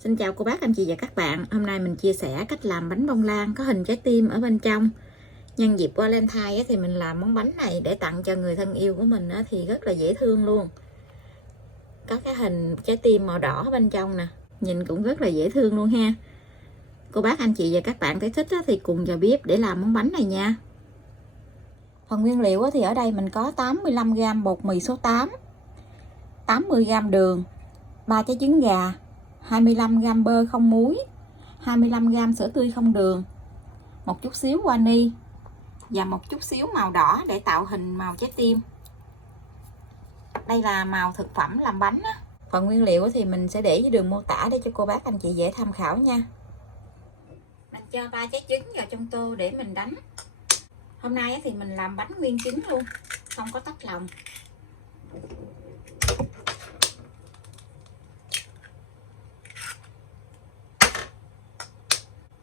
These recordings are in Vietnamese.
Xin chào cô bác, anh chị và các bạn. Hôm nay mình chia sẻ cách làm bánh bông lan có hình trái tim ở bên trong. Nhân dịp Valentine thì mình làm món bánh này để tặng cho người thân yêu của mình thì rất là dễ thương luôn. Có cái hình trái tim màu đỏ bên trong nè, nhìn cũng rất là dễ thương luôn ha. Cô bác, anh chị và các bạn thấy thích thì cùng vào bếp để làm món bánh này nha. Phần nguyên liệu thì ở đây mình có 85g bột mì số 8, 80g đường, 3 trái trứng gà, 25g bơ không muối, 25g sữa tươi không đường, một chút xíu vani và một chút xíu màu đỏ để tạo hình màu trái tim. Đây là màu thực phẩm làm bánh á. Phần nguyên liệu thì mình sẽ để dưới đường mô tả để cho cô bác anh chị dễ tham khảo nha. Mình cho 3 trái trứng vào trong tô để mình đánh. Hôm nay thì mình làm bánh nguyên trứng luôn, không có tách lòng.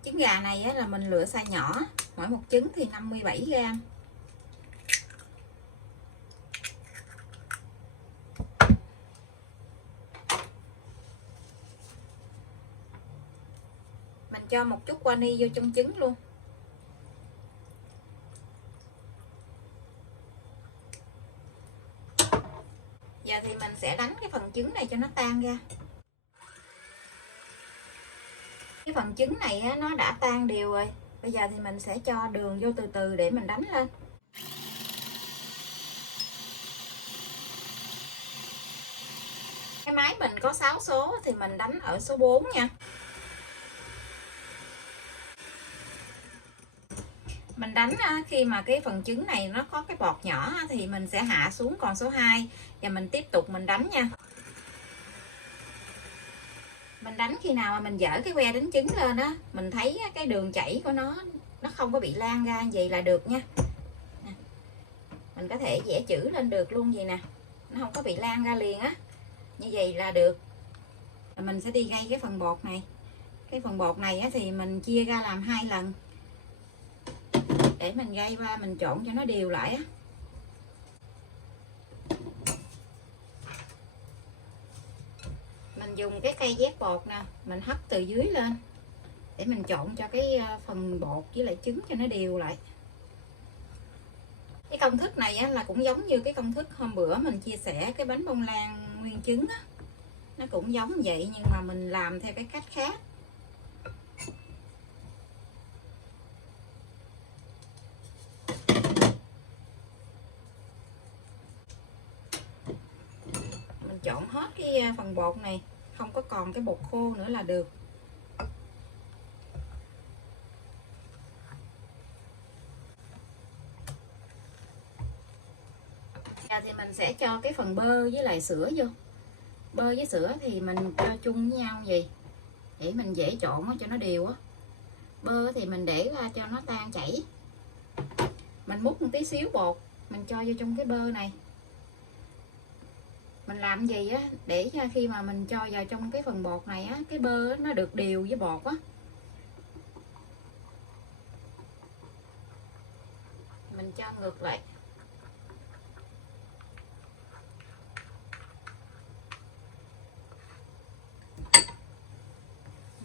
Trứng gà này là mình lựa size nhỏ, mỗi một trứng thì 57g. Mình cho một chút vani vô trong trứng luôn. Giờ thì mình sẽ đánh cái phần trứng này cho nó tan ra. Cái phần trứng này nó đã tan đều rồi. Bây giờ thì mình sẽ cho đường vô từ từ để mình đánh lên. Cái máy mình có 6 số thì mình đánh ở số 4 nha. Mình đánh khi mà cái phần trứng này nó có cái bọt nhỏ thì mình sẽ hạ xuống còn số 2 và mình tiếp tục mình đánh nha. Mình đánh khi nào mà mình dở cái que đánh trứng lên á, mình thấy cái đường chảy của nó không có bị lan ra vậy là được nha. Mình có thể vẽ chữ lên được luôn vậy nè, nó không có bị lan ra liền á, như vậy là được. Mình sẽ đi gây cái phần bột này. Cái phần bột này thì mình chia ra làm 2 lần để mình gây qua mình trộn cho nó đều lại á. Mình dùng cái cây dép bột nè, mình hất từ dưới lên để mình trộn cho cái phần bột với lại trứng cho nó đều lại. Cái công thức này là cũng giống như cái công thức hôm bữa mình chia sẻ cái bánh bông lan nguyên trứng á, nó cũng giống vậy nhưng mà mình làm theo cái cách khác. Mình trộn hết cái phần bột này, không có còn cái bột khô nữa là được. Giờ thì mình sẽ cho cái phần bơ với lại sữa vô. Bơ với sữa thì mình cho chung với nhau vậy để mình dễ trộn cho nó đều á. Bơ thì mình để ra cho nó tan chảy. Mình múc một tí xíu bột mình cho vô trong cái bơ này. Mình làm gì á để khi mà mình cho vào trong cái phần bột này á, cái bơ nó được đều với bột á. Mình cho ngược lại.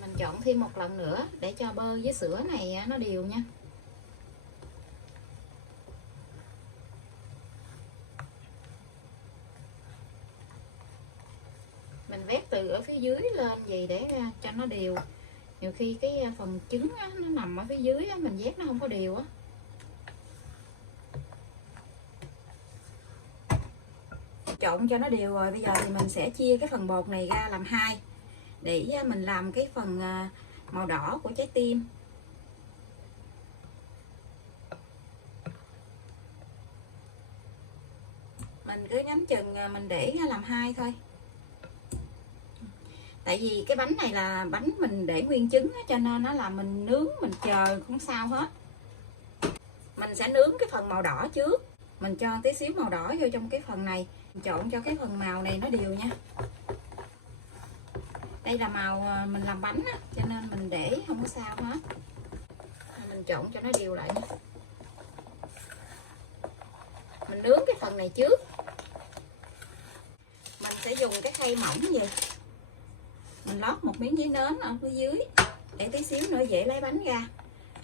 Mình trộn thêm một lần nữa để cho bơ với sữa này nó đều nha. Mình vét từ ở phía dưới lên gì để cho nó đều. Nhiều khi cái phần trứng nó nằm ở phía dưới mình vét nó không có đều á. Trộn cho nó đều rồi, bây giờ thì mình sẽ chia cái phần bột này ra làm 2 để mình làm cái phần màu đỏ của trái tim. Mình cứ nhắm chừng mình để làm 2 thôi. Tại vì cái bánh này là bánh mình để nguyên trứng cho nên nó là mình nướng mình chờ không sao hết. Mình sẽ nướng cái phần màu đỏ trước. Mình cho tí xíu màu đỏ vô trong cái phần này, mình trộn cho cái phần màu này nó đều nha. Đây là màu mình làm bánh á, cho nên mình để không có sao hết. Mình trộn cho nó đều lại nha. Mình nướng cái phần này trước. Mình sẽ dùng cái khay mỏng vậy Mình lót một miếng giấy nến ở phía dưới để tí xíu nữa dễ lấy bánh ra.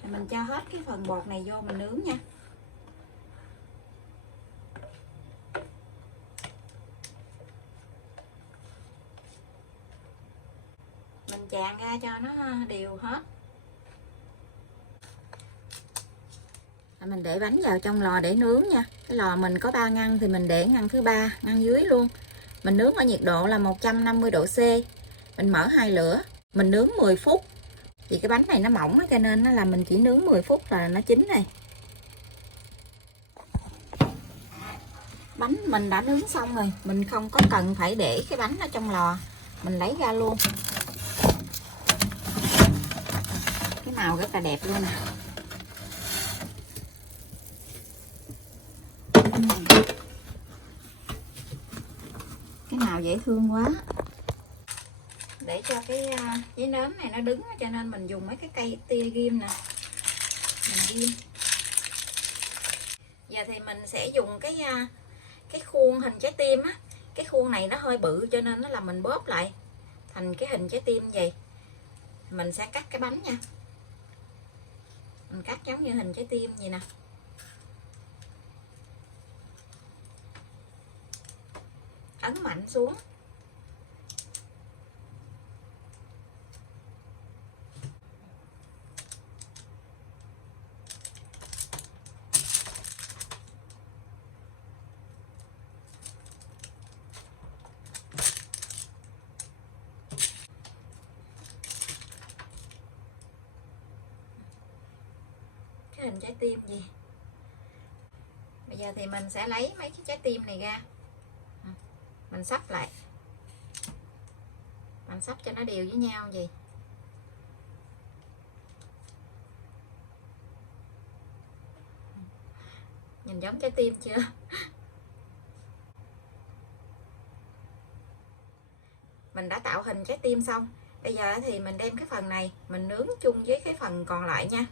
Rồi mình cho hết cái phần bột này vô mình nướng nha. Mình tràn ra cho nó đều hết. Mình để bánh vào trong lò để nướng nha. Cái lò mình có 3 ngăn thì mình để ngăn thứ 3, ngăn dưới luôn. Mình nướng ở nhiệt độ là 150 độ C. Mình mở 2 lửa, mình nướng 10 phút. Vì cái bánh này nó mỏng cho nên là mình chỉ nướng 10 phút là nó chín này. Bánh mình đã nướng xong rồi, mình không có cần phải để cái bánh ở trong lò. Mình lấy ra luôn. Cái màu rất là đẹp luôn nè. Cái màu dễ thương quá. Để cho cái giấy nến này nó đứng cho nên mình dùng mấy cái cây tia ghim nè. Mình ghim. Giờ thì mình sẽ dùng cái khuôn hình trái tim á. Cái khuôn này nó hơi bự cho nên nó là mình bóp lại thành cái hình trái tim vậy. Mình sẽ cắt cái bánh nha. Mình cắt giống như hình trái tim vậy nè. Ấn mạnh xuống. Cái hình trái tim gì. Bây giờ thì mình sẽ lấy mấy cái trái tim này ra. Mình sắp lại. Mình sắp cho nó đều với nhau gì. Nhìn giống trái tim chưa? Mình đã tạo hình trái tim xong. Bây giờ thì mình đem cái phần này mình nướng chung với cái phần còn lại nha.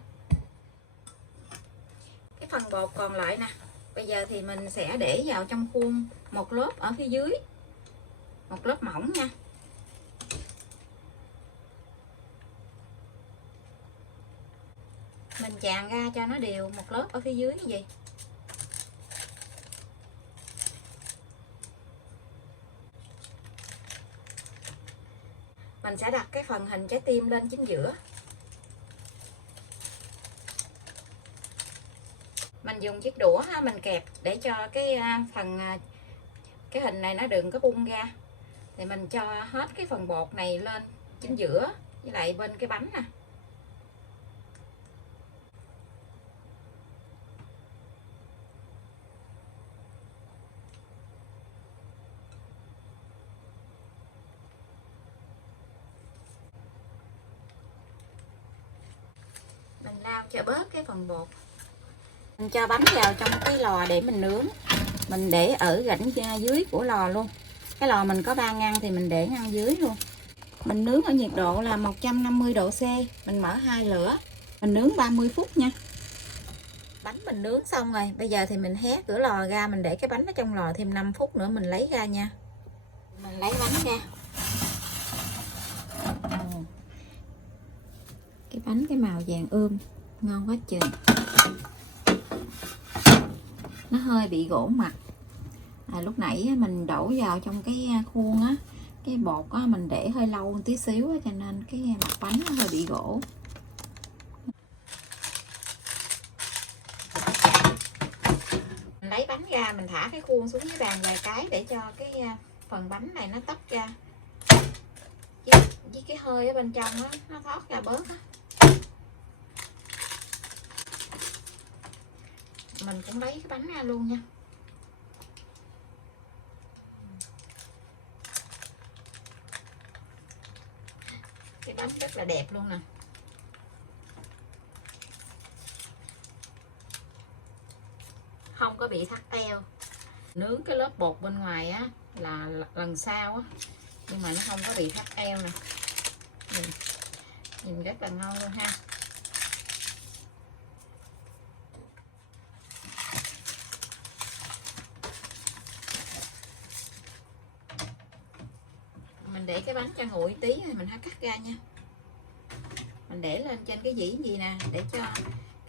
Cái phần bột còn lại nè. Bây giờ thì mình sẽ để vào trong khuôn một lớp ở phía dưới. Một lớp mỏng nha. Mình tràn ra cho nó đều một lớp ở phía dưới như vậy. Mình sẽ đặt cái phần hình trái tim lên chính giữa. Mình dùng chiếc đũa mình kẹp để cho cái cái hình này nó đừng có bung ra. Thì mình cho hết cái phần bột này lên chính giữa với lại bên cái bánh nè. Mình lao cho bớt cái phần bột. Mình cho bánh vào trong cái lò để mình nướng. Mình để ở rãnh dưới của lò luôn. Cái lò mình có 3 ngăn thì mình để ngăn dưới luôn. Mình nướng ở nhiệt độ là 150 độ C. Mình mở 2 lửa. Mình nướng 30 phút nha. Bánh mình nướng xong rồi. Bây giờ thì mình hé cửa lò ra. Mình để cái bánh ở trong lò thêm 5 phút nữa mình lấy ra nha. Mình lấy bánh ra. Cái bánh cái màu vàng ươm. Ngon quá trời. Nó hơi bị gỗ mặt. Lúc nãy mình đổ vào trong cái khuôn á, cái bột á mình để hơi lâu một tí xíu á, cho nên cái mặt bánh nó hơi bị gỗ. Mình lấy bánh ra, mình thả cái khuôn xuống dưới bàn vài cái để cho cái phần bánh này nó tách ra, với cái hơi ở bên trong á nó thoát ra bớt á. Mình cũng lấy cái bánh ra luôn nha. Cái bánh rất là đẹp luôn nè. Không có bị thắt eo. Nướng cái lớp bột bên ngoài á là lần sau á, nhưng mà nó không có bị thắt eo nè. Nhìn rất là ngon luôn ha. Mình mình để cái bánh cho nguội tí thì mình hãy cắt ra nha. Mình để lên trên cái dĩ gì nè, để cho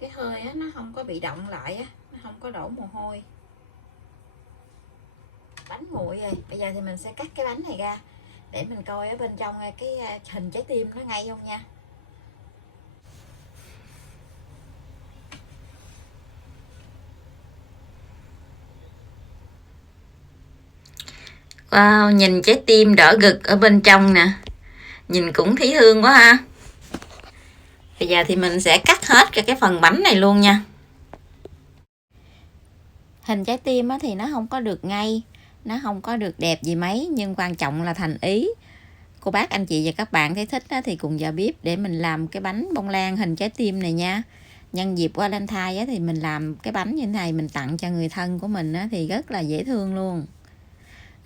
cái hơi á, nó không có bị động lại á, nó không có đổ mồ hôi. Bánh nguội rồi, bây giờ thì mình sẽ cắt cái bánh này ra để mình coi ở bên trong cái hình trái tim nó ngay không nha. Wow, nhìn trái tim đỏ gực ở bên trong nè, nhìn cũng thấy thương quá ha. Bây giờ thì mình sẽ cắt hết cái phần bánh này luôn nha. Hình trái tim thì nó không có được ngay, nó không có được đẹp gì mấy, nhưng quan trọng là thành ý. Cô bác, anh chị và các bạn thấy thích thì cùng vào bếp để mình làm cái bánh bông lan hình trái tim này nha. Nhân dịp Valentine thì mình làm cái bánh như thế này mình tặng cho người thân của mình thì rất là dễ thương luôn.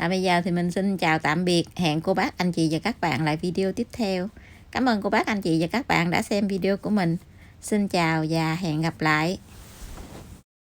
Bây giờ thì mình xin chào tạm biệt, hẹn cô bác, anh chị và các bạn lại video tiếp theo. Cảm ơn cô bác, anh chị và các bạn đã xem video của mình. Xin chào và hẹn gặp lại.